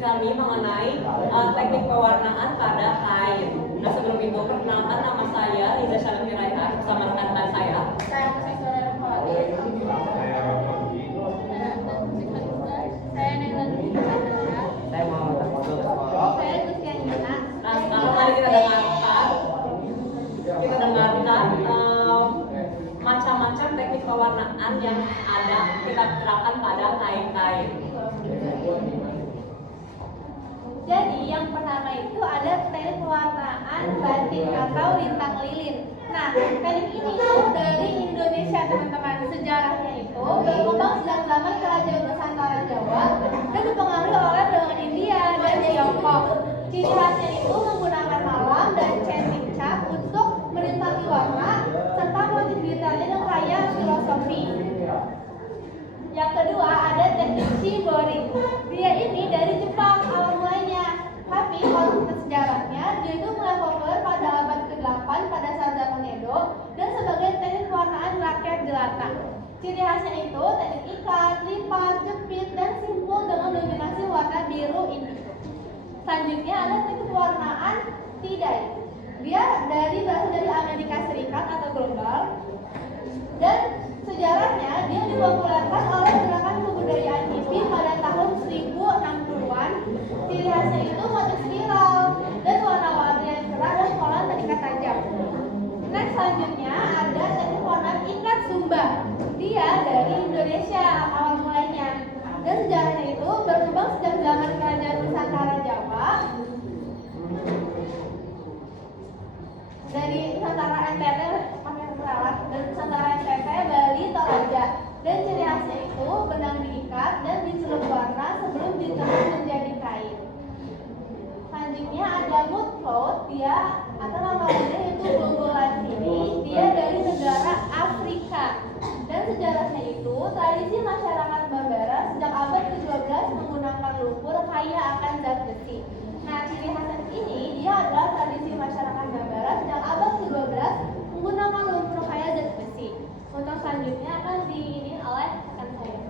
kami mengenai teknik pewarnaan pada kain. Nah, sebelum itu perkenalkan, nama saya Liza Shalini Raihan bersama rekan-rekan saya. Saya Saudara Khawatir. Saya Nenglan Chandra. Saya Muhammad Ahmadul Sekolah. Saya Gustian Yana. Nah, sekarang mari kita dengarkan macam-macam teknik pewarnaan yang ada kita terapkan pada kain-kain. Jadi yang pertama itu ada teknik pewarnaan batik atau lintang lilin. Nah, teknik ini tuh dari Indonesia teman-teman. Sejarahnya itu berkembang sejak zaman Kerajaan Nusantara Jawa dan dipengaruhi oleh dengan India dan Tiongkok. Ciri khasnya itu menggunakan malam dan canting cap untuk merintangi warna serta motif detailnya dan kaya filosofi. Yang kedua ada teknik shibori. Dia ini dari Jepang awal mulanya. Tapi kalau kita sejarahnya, dia itu mulai populer pada abad ke-8 pada saat zaman Edo dan sebagai teknik pewarnaan rakyat jelata. Ciri khasnya itu teknik ikat, lipat, jepit, dan simpul dengan dominasi warna biru indigo. Selanjutnya ada teknik pewarnaan tie-dye. Dia berasal dari Amerika Serikat atau global. Dan sejarahnya dia dipopulerkan oleh gerakan kebudayaan hippie pada tahun 1060-an. Ciri khasnya itu motif spiral dan warna-warni yang cerah dan pola terikat tajam. Next selanjutnya ada teknik warna ikat sumba. Dia dari Indonesia awal mulanya. Dan sejarahnya itu berkembang sejak zaman Kerajaan Nusantara Jawa. Dari Nusantara NTT dan Nusantara NTT, Bali, Toraja. Dan ciri khasnya itu benang diikat dan dicelup warna sebelum ditenun menjadi kain. Selanjutnya ada mood cloth, dia atau nama lainnya itu Bongolan sini. Dia dari negara Afrika. Dan sejarahnya itu tradisi masyarakat Bambara sejak abad ke-12 menggunakan lumpur kaya akan zat besi. Nah, ciri khas ini dia adalah tradisi masyarakat Bambara sejak abad ke-12 menggunakan lumpur kaya zat besi. Untuk selanjutnya akan diinin oleh rekan saya.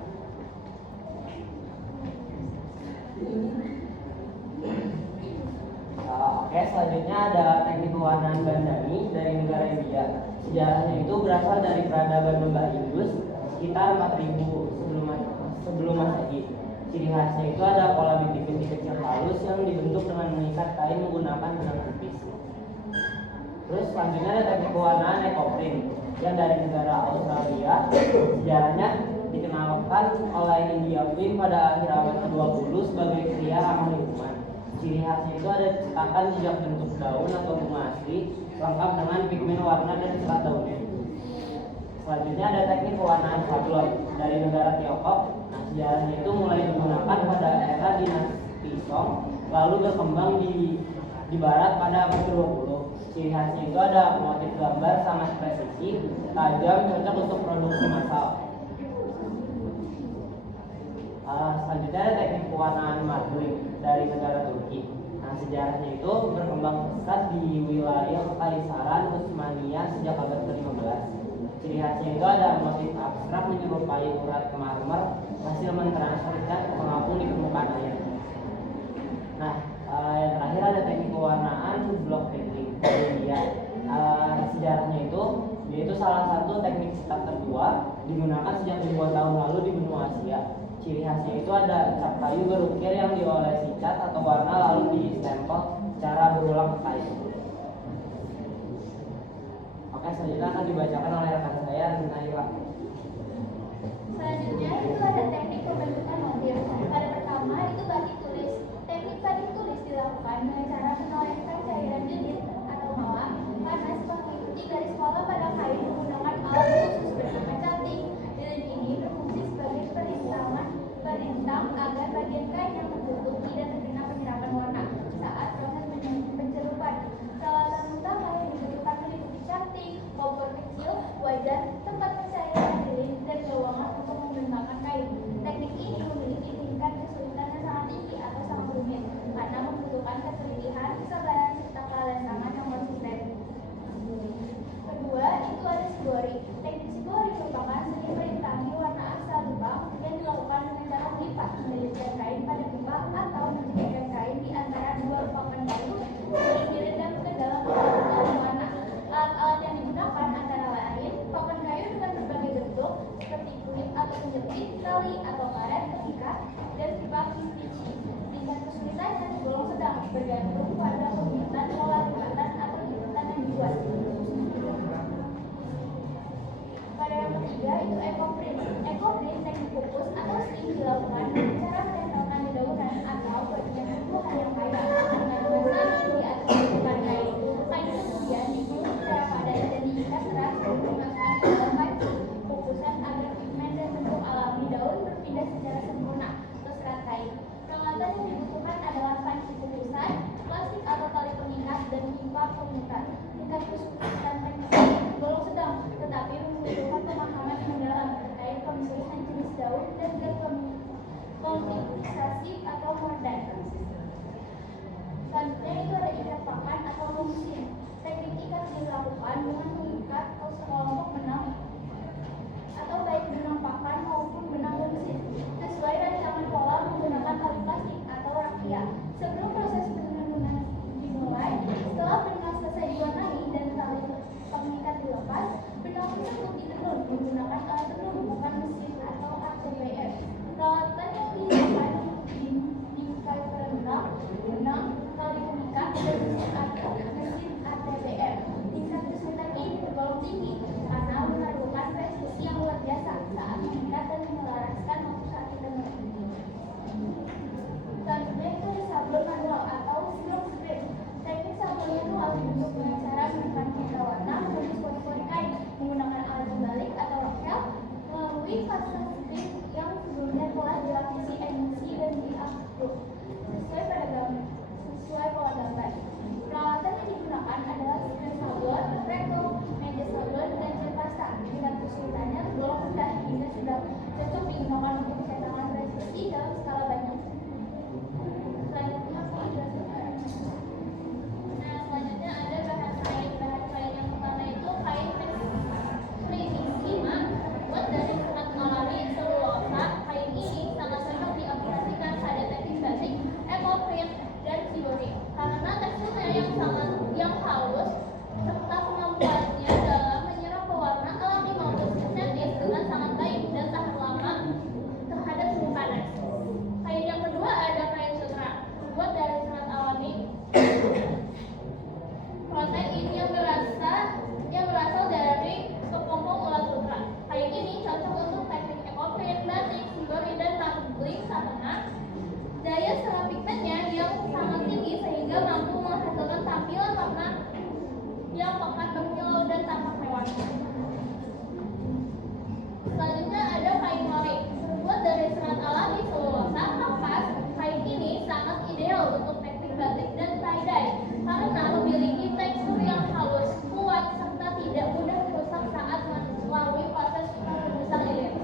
Oke, selanjutnya ada teknik pewarnaan bandani dari negara India. Sejarahnya itu berasal dari peradaban lembah Indus sekitar 4000 sebelum Masehi. Ciri khasnya itu ada pola bintik-bintik kecil halus yang dibentuk dengan mengikat kain menggunakan benang tipis. Terus selanjutnya ada teknik pewarnaan ekoprint yang dari negara Australia. Sejarahnya dikenalkan oleh India Queen pada akhir abad ke-20 sebagai kriya ramah lingkungan. Ciri khasnya itu ada cetakan jejak bentuk daun atau bunga asli lengkap dengan pigmen warna dan serat daunnya. Selanjutnya ada teknik pewarnaan sablon dari negara Tiongkok. Nah, sejarahnya itu mulai digunakan pada era dinasti Song, lalu berkembang di barat pada abad ke-20. Ciri khasnya itu ada motif gambar sangat presisi, tajam, cocok untuk produksi massal. Selanjutnya ada teknik pewarnaan marduing dari negara Turki. Nah, sejarahnya itu berkembang pesat di wilayah Kekaisaran Utsmaniyah sejak abad ke-15. Ciri khasnya itu ada motif abstrak menyerupai urat marmer hasil mentransfer cat mengapung di permukaan air. Nah, yang terakhir ada teknik pewarnaan block painting dari India. Sejarahnya itu dia itu salah satu teknik cetak tertua digunakan sejak ribuan tahun lalu di benua Asia. Ciri khasnya itu ada cap kayu berukir yang diolesi cat atau warna lalu distempel secara berulang ke kain. Oke, selanjutnya akan dibacakan oleh rekan saya Naila. Selanjutnya itu ada teknik pembentukan motif. Pada pertama itu batik tulis. Teknik batik tulis dilakukan dengan cara menoleskan cairan jilid atau mawar panas mengikuti garis pola pada kain menggunakan alat khusus bernama canting. Lilin ini berfungsi sebagai perintang agar bagian kain yang tertutup tidak terkena penyerapan warna saat proses pencelupan. Peralatan utama yang dibutuhkan meliputi canting, kompor kecil, wajan, tempat pencairan lilin, dan ruangan untuk membentangkan kain. Teknik ini memiliki tingkat kesulitan yang sangat tinggi atau sangat rumit karena membutuhkan ketelitian klasik atau modern. Selanjutnya itu ada ikat pakan atau mesin. Teknik ikat dilakukan dengan mengikat sekelompok benang atau baik benang pakan maupun benang mesin sesuai rancangan pola menggunakan tali plastik atau rakia. Sebelum proses penurunan dimulai, setelah benang selesai diwarnai dan tali pengikat dilepas, benang tersebut ditenun menggunakan alat tenun bukan mesin atau ATBF. Peralatan yang digunakan dimulai perenang, benang, tali pengikat, dan mesin ATBF. Tingkat kesulitan ini tergolong tinggi karena memerlukan presisi yang luar biasa saat mengikat dan melaraskan waktu saat ditenun. Selanjutnya itu ada sablon manual atau silk screen. Teknik sablon manual dibentuk dengan cara menekan pita warna menembus pori-pori kain menggunakan alat pembalik atau rokel melalui fase screen yang sebelumnya telah dilapisi emulsi dan diupload sesuai pola gambar. Peralatan yang digunakan adalah screen sablon, rektum, meja sablon, dan cat pasta. Tingkat kesulitannya tergolong rendah hingga sudah cocok digunakan untuk cetakan presisi dalam skala banyak. Selanjutnya ada bahan kain. Bahan kain yang pertama itu kain premixima terbuat dari serat alami selulosa. Kain ini sangat cocok diaplikasikan pada teknik batik, eco-print, dan shibori karena teksturnya yang halus serta kemampuannya dalam menyerap pewarna alami maupun sintetis dengan sangat baik dan tahan lama terhadap suhu panas. Kain yang kedua ada kain sutra terbuat dari serat alami protein yang berasal dari kepompong ulat sutra. Kain ini cocok untuk teknik eco-print, batik, shibori, dan marbling karena daya serap pigmennya yang sangat tinggi sehingga mampu menghasilkan tampilan warna yang pekat, berkilau, dan tampak mewah. Selanjutnya ada kain motif terbuat dari serat alami selulosa kapas. Kain ini sangat ideal untuk teknik batik dan tie-dye karena memiliki tekstur yang halus, kuat, serta tidak mudah rusak saat melalui proses perebusan lilin.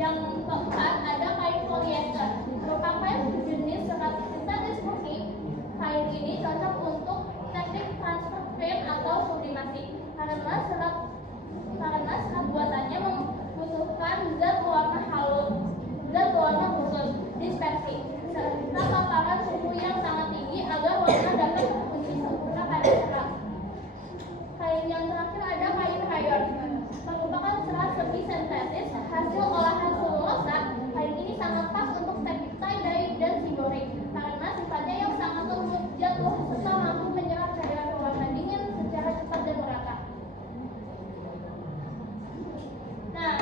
Yang keempat ada kain polyester, merupakan jenis serat sintetis murni. Kain ini cocok untuk teknik transfer print atau sublimasi karena serat buatannya membutuhkan zat pewarna khusus dispersi serta paparan suhu yang sangat tinggi agar warna dapat terkunci sempurna pada serat. Kain yang terakhir ada kain rayon, merupakan serat semi sintetis hasil olahan selulosa. Kain ini sangat pas untuk teknik tie-dye dan shibori karena sifatnya yang sangat lembut, jatuh, serta mampu menyerap cairan pewarna dingin secara cepat dan merata. Nah,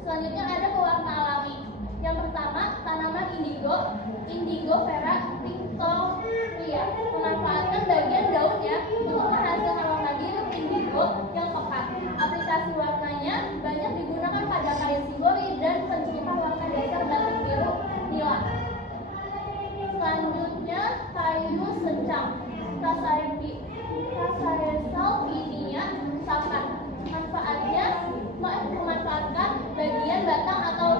selanjutnya ada pewarna alami. Yang pertama, tanaman indigo vera victoria, memanfaatkan bagian daunnya untuk menghasilkan warna biru indigo yang pekat. Aplikasi warnanya banyak digunakan pada kain shibori dan pencelupan warna dasar batik biru nila. Selanjutnya, kayu secang Cassarelsalvinia sapan. Manfaatnya memanfaatkan bagian batang atau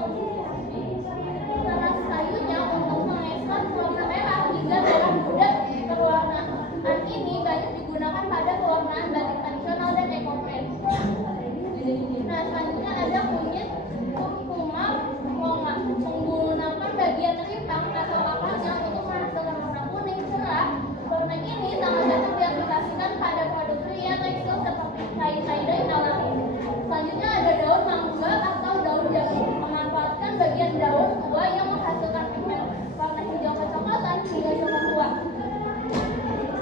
teras kayunya untuk mengeskan warna merah hingga merah muda. Pewarnaan ini banyak digunakan pada pewarnaan batik tradisional dan eco-print. Nah, selanjutnya ada kunyit kurkuma longa, menggunakan bagian rimpang atau akarnya untuk menghasilkan warna kuning cerah. Warna ini sangat cocok diaplikasikan pada produk pria tekstil seperti kain tie-dye alami. Selanjutnya ada daun mangga atau daun jambu, memanfaatkan bagian daun tua yang menghasilkan pigmen warna hijau kecoklatan hingga coklat tua.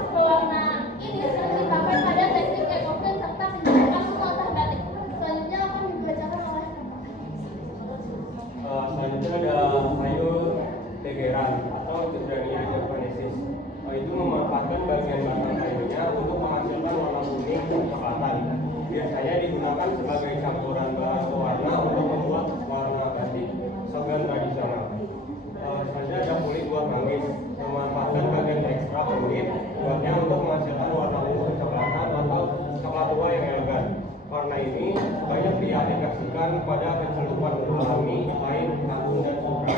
Pewarna ini sering dipakai pada teknik eco-print serta pencelupan notal batik. Selanjutnya akan dibacakan oleh selanjutnya ada kayu tegeran atau Cedrania japonesis. Itu memanfaatkan bagian batang kayunya untuk menghasilkan warna kuning kecoklatan. Biasanya digunakan sebagai campuran bahan pewarna untuk membuat warna batik segan tradisional. Selanjutnya ada kulit buah manggis, memanfaatkan bagian ekstra kulit buatnya untuk menghasilkan warna ungu kecoklatan atau coklat tua yang elegan. Warna ini banyak diaplikasikan pada pencelupan alami, kain, kangkung, dan sutra.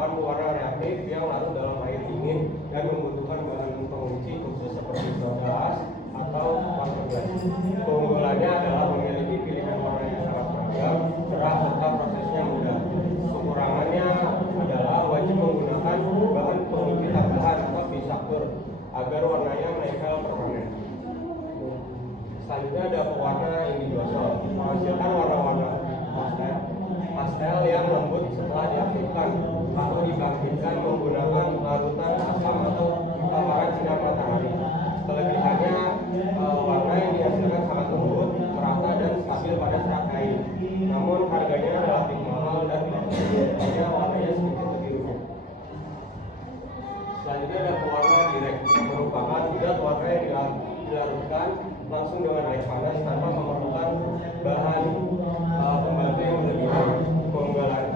merupakan pewarna reaktif yang larut dalam air dingin dan membutuhkan bahan pengunci khusus seperti soda as atau fiberglass. Keunggulannya adalah memiliki pilihan warna yang sangat beragam, cerah, serta prosesnya mudah. Kekurangannya adalah wajib menggunakan bahan pengunci tambahan atau fixature agar warnanya menempel permanen. Selanjutnya ada pewarna indigo-sol, menghasilkan warna-warna pastel yang lembut setelah diaktifkan atau dibangkitkan menggunakan larutan asam atau paparan sinar matahari. Kelebihannya warna yang dihasilkan sangat lembut, merata dan stabil pada serat kain. Namun harganya relatif mahal dan prosesnya warnanya sedikit lebih rumit. Selanjutnya ada pewarna direct, merupakan zat warna yang dilarutkan langsung dengan air panas tanpa memerlukan bahan pembantu yang berlebihan.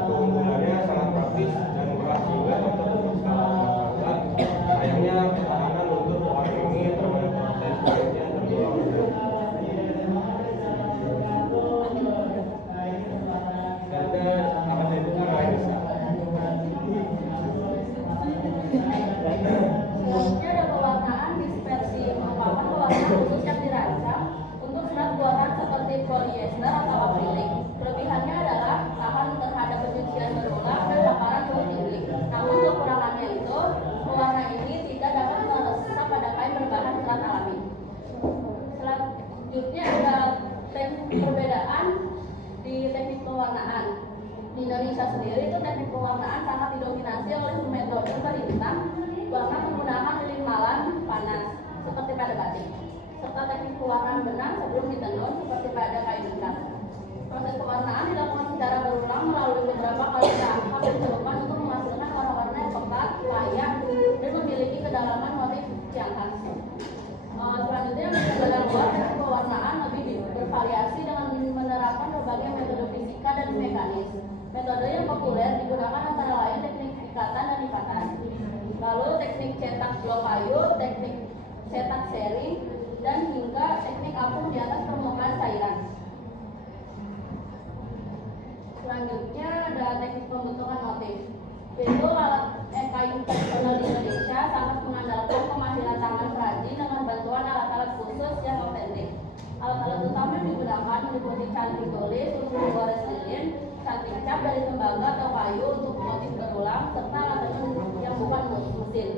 Keunggulannya sangat praktis dan murah sehingga cocok untuk skala rumah tangga. Sayangnya ketahanan untuk pewarna ini terhadap proses kainnya tergolong rendah. Selanjutnya akan saya buka Raisa. Selanjutnya ada pewarnaan dispersi, merupakan pewarna khusus yang dirancang untuk serat buatan seperti polyester atau akrilik. Kelebihannya adalah tahan terhadap pencucian berulang dan paparan suhu tinggi. Namun kekurangannya itu, pewarna ini tidak dapat meresap pada kain berbahan serat alami. Selanjutnya ada perbedaan di teknik pewarnaan. Di Indonesia sendiri itu teknik pewarnaan sangat didominasi oleh metode berintang, bahkan menggunakan lilin malam panas seperti pada batik, serta teknik pewarnaan benang sebelum ditenun seperti pada kain ikat. Proses pewarnaan dilakukan secara berulang melalui beberapa kali tahap dan tahapan untuk menghasilkan warna-warna yang pekat, layak, dan memiliki kedalaman motif yang khas. Selanjutnya metode luar teknik pewarnaan lebih bervariasi dengan menerapkan berbagai metode fisika dan mekanis. Metode yang populer digunakan antara lain teknik ikatan dan lipatan, lalu teknik cetak blok kayu, teknik cetak seri, dan hingga teknik apung di atas permukaan cairan. Selanjutnya ada teknik pembentukan motif. Yaitu alat kain tradisional di Indonesia sangat mengandalkan kemahiran tangan perajin dengan bantuan alat-alat khusus yang otentik. Alat-alat utama yang digunakan meliputi cantik tulis untuk menggores lilin, cantik cap dari tembaga atau kayu untuk motif berulang, serta alat tenun yang bukan mesin,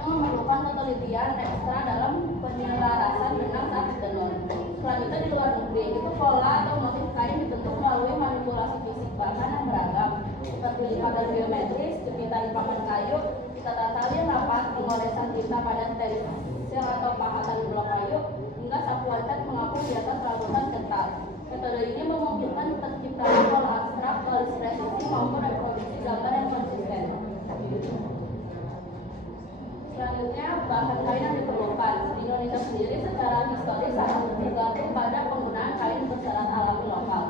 yang memerlukan ketelitian ekstra dalam penyelarasan benang saat ditenun. Selanjutnya di luar negeri, itu pola atau motif kain dibentuk melalui manipulasi fisik bahan yang beragam, seperti lipatan geometris, jepitan pakan kayu, tata tali rapat, pengoresan tinta pada stensil atau pahatan blok kayu, hingga sapuan cat mengapung di atas larutan kental. Metode ini memungkinkan terciptanya pola abstrak, garis presisi maupun reproduksi gambar yang konsisten. Selanjutnya, bahan kain yang diperlukan. Di Indonesia sendiri secara historis sangat tergantung pada penggunaan kain berserat alami lokal.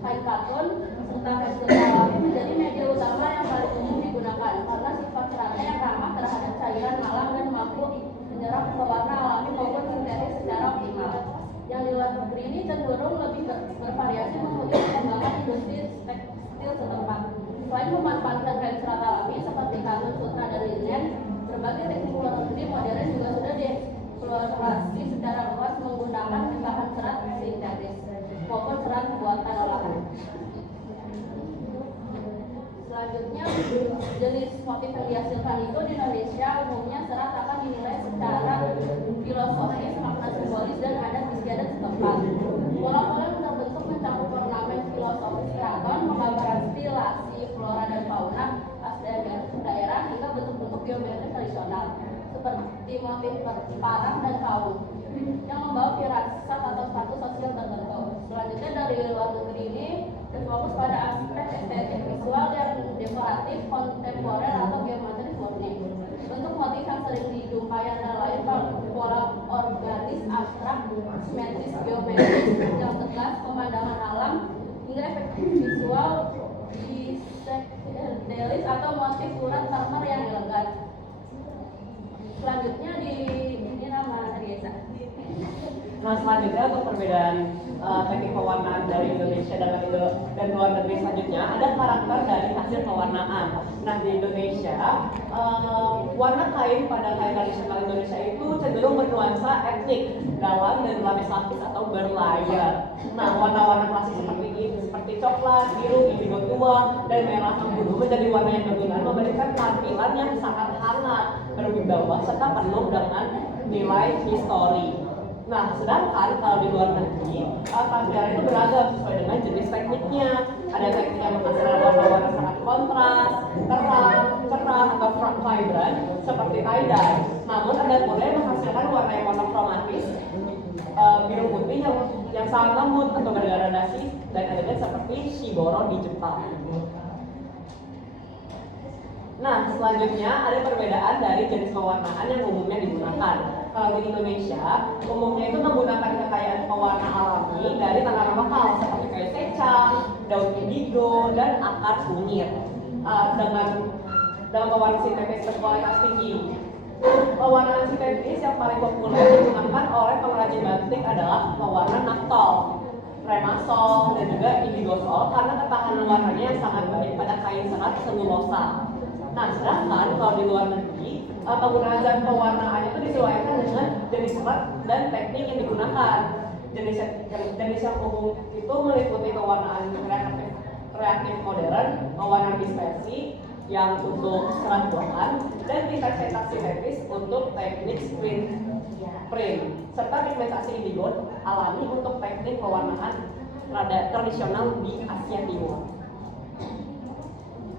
Kain katun serta kain serat alami menjadi media utama yang paling umum digunakan karena sifat seratnya yang ramah terhadap cairan alam dan mampu menyerap pewarna alami maupun sintetis secara optimal. Yang di luar negeri ini cenderung lebih bervariasi mengikuti perkembangan industri tekstil setempat. Selain memanfaatkan kain serat alami seperti katun, sutra, dan linen, berbagai teknik luar negeri modern juga sudah dieksplorasi secara luas menggunakan bahan serat sintetis maupun serat buatan olahan. Selanjutnya, jenis motif yang dihasilkan itu di Indonesia umumnya serat akan dinilai secara filosofis, makna simbolis, dan adat istiadat setempat. Pola-pola yang terbentuk mencakup ornamen filosofis keraton, penggambaran stilasi flora dan fauna khas daerah, hingga bentuk-bentuk geometri tradisional seperti motif parang dan kaum yang membawa firasat atau status sosial tertentu. Selanjutnya dari luar negeri ini berfokus pada aspek estetik visual yang dekoratif, kontemporer atau geometris murni. Bentuk motif yang sering dijumpai antara lain pola organis, abstrak, simetris, geometris, yang tegas, pemandangan alam, hingga efek visual psikodelis atau motif urat marmer yang elegan. Selanjutnya ini nama Riesa. Nah, selanjutnya untuk perbedaan teknik pewarnaan dari Indonesia Indonesia dan luar negeri selanjutnya ada karakter dari hasil pewarnaan. Nah di Indonesia, warna kain pada kain tradisional Indonesia itu cenderung bernuansa etnik, dalam dan berlapis-lapis atau berlayar. Nah warna-warna klasik seperti coklat, biru, indigo tua, dan merah abu menjadi warna yang dominan, memberikan tampilan yang sangat hangat, berwibawa serta penuh dengan nilai histori. Nah, sedangkan kalau di luar negeri, tampilan itu beragam sesuai dengan jenis tekniknya. Ada teknik yang menghasilkan warna-warna sangat kontras, terang, cerah, atau vibrant seperti tie-dye. Namun ada pula yang menghasilkan warna yang monokromatis, biru putih yang sangat lembut atau bergradasi dan elegan seperti shiboro di Jepang. Nah, selanjutnya ada perbedaan dari jenis pewarnaan yang umumnya digunakan. Kalau di Indonesia, umumnya itu menggunakan kekayaan pewarna alami dari tanaman lokal seperti kayu secang, daun indigo, dan akar kunyit. Dengan pewarna sintetis berkualitas tinggi. Pewarnaan sintetis yang paling populer digunakan oleh pengrajin batik adalah pewarna naftol, remasol, dan juga indigosol karena ketahanan warnanya yang sangat baik pada kain serat selulosa. Nah, sedangkan kalau di luar negeri, penggunaan zat pewarnaan itu disesuaikan dengan jenis serat dan teknik yang digunakan. Jenis yang umum itu meliputi pewarnaan reaktif modern, pewarnaan dispersi yang untuk serat buahan, dan tinta cetak sintetis untuk teknik screen print, serta pigmentasi indigo alami untuk teknik pewarnaan tradisional di Asia Timur.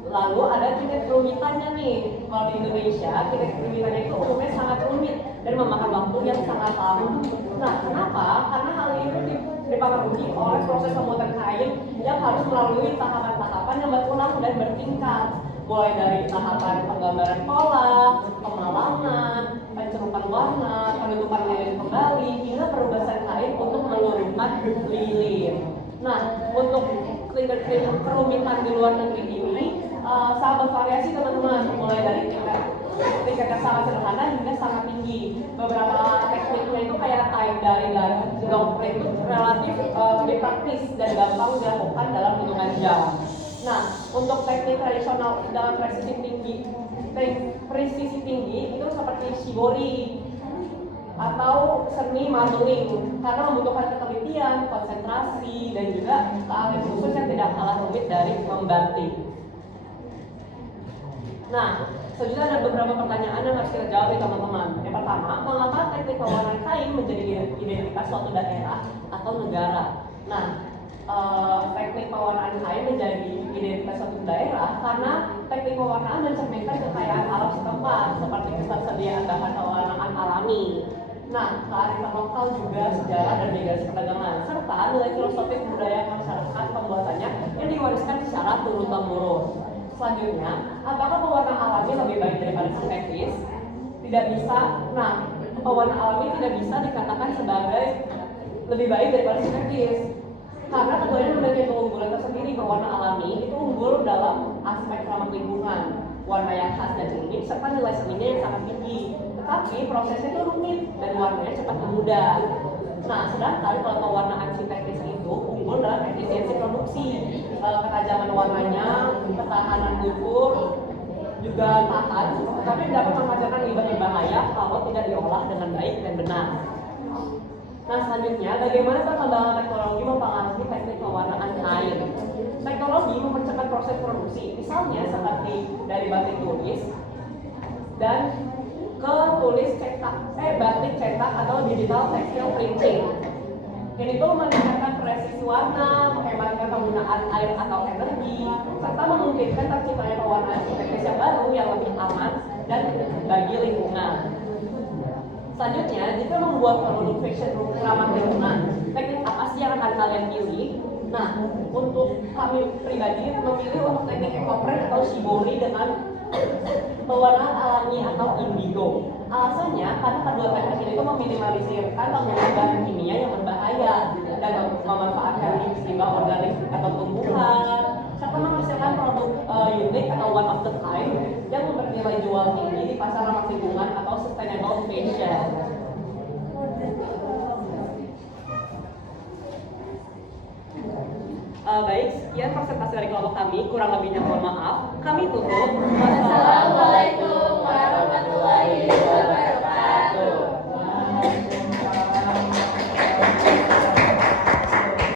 Lalu ada tingkat kerumitannya nih. Kalau di Indonesia, tingkat kerumitannya itu umumnya sangat rumit dan memakan waktu yang sangat lama. Nah, kenapa? Karena hal ini dipengaruhi oleh proses pembuatan kain yang harus melalui tahapan-tahapan yang berulang dan bertingkat. Mulai dari tahapan penggambaran pola, pemalangan, pencerupan warna, penutupan lilin kembali, hingga perubahan kain untuk meluruhkan lilin. Nah, untuk tingkat kerumitan di luar negeri ini sangat bervariasi teman-teman, mulai dari tingkat yang sangat sederhana hingga sangat tinggi. Beberapa tekniknya itu kayak tie-dye dan dog print itu relatif lebih praktis dan gampang dilakukan dalam hitungan jam. Nah, untuk teknik tradisional dengan presisi tinggi itu seperti shibori atau seni marbling karena membutuhkan ketelitian, konsentrasi, dan juga keahlian khusus yang tidak kalah rumit dari membatik. Nah, selanjutnya ada beberapa pertanyaan yang harus kita jawab nih teman-teman. Yang pertama, mengapa teknik pewarnaan kain menjadi identitas suatu daerah atau negara? Nah, teknik pewarnaan kain menjadi identitas suatu daerah karena teknik pewarnaan mencerminkan kekayaan alam setempat seperti ketersediaan bahan pewarnaan alami. Nah, kearifan lokal juga sejarah dan migrasi perdagangan serta nilai filosofis budaya masyarakat pembuatannya yang diwariskan secara turun-temurun. Selanjutnya, apakah pewarna alami lebih baik daripada sintetis? Tidak bisa. Nah, pewarna alami tidak bisa dikatakan sebagai lebih baik daripada sintetis karena keduanya memiliki keunggulan tersendiri. Pewarna alami itu unggul dalam aspek ramah lingkungan, warna yang khas dan unik, serta nilai seninya yang sangat tinggi. Tetapi prosesnya itu rumit dan warnanya cepat memudar. Nah, sedangkan kalau pewarnaan sintetis itu unggul dalam efisiensi produksi, ketajaman warnanya, ketahanan ukur, juga tahan, tetapi dapat menghasilkan limbah berbahaya kalau tidak diolah dengan baik dan benar. Nah, selanjutnya, bagaimana perkembangan teknologi mempengaruhi teknik pewarnaan kain? Teknologi mempercepat proses produksi, misalnya seperti dari batik tulis dan ke batik cetak atau digital textile printing. Ini tuh meningkatkan presisi warna, menghematkan penggunaan air atau energi, serta memungkinkan terciptanya pewarnaan sintetis yang baru yang lebih aman dan bagi lingkungan. Selanjutnya, jika membuat produk fashion ramah lingkungan, teknik apa sih yang akan kalian pilih? Nah, untuk kami pribadi memilih untuk teknik eco-print atau shibori dengan pewarna alami atau indigo. Alasannya karena kedua teknik ini itu meminimalisirkan penggunaan bahan kimia yang berbahaya dan memanfaatkan limbah organik atau tumbuhan, serta menghasilkan produk unik atau one of the kind yang bernilai jual tinggi di pasar ramah lingkungan atau sustainable fashion. Baik, sekian presentasi dari kelompok kami. Kurang lebihnya mohon maaf. Kami tutup. Wassalamualaikum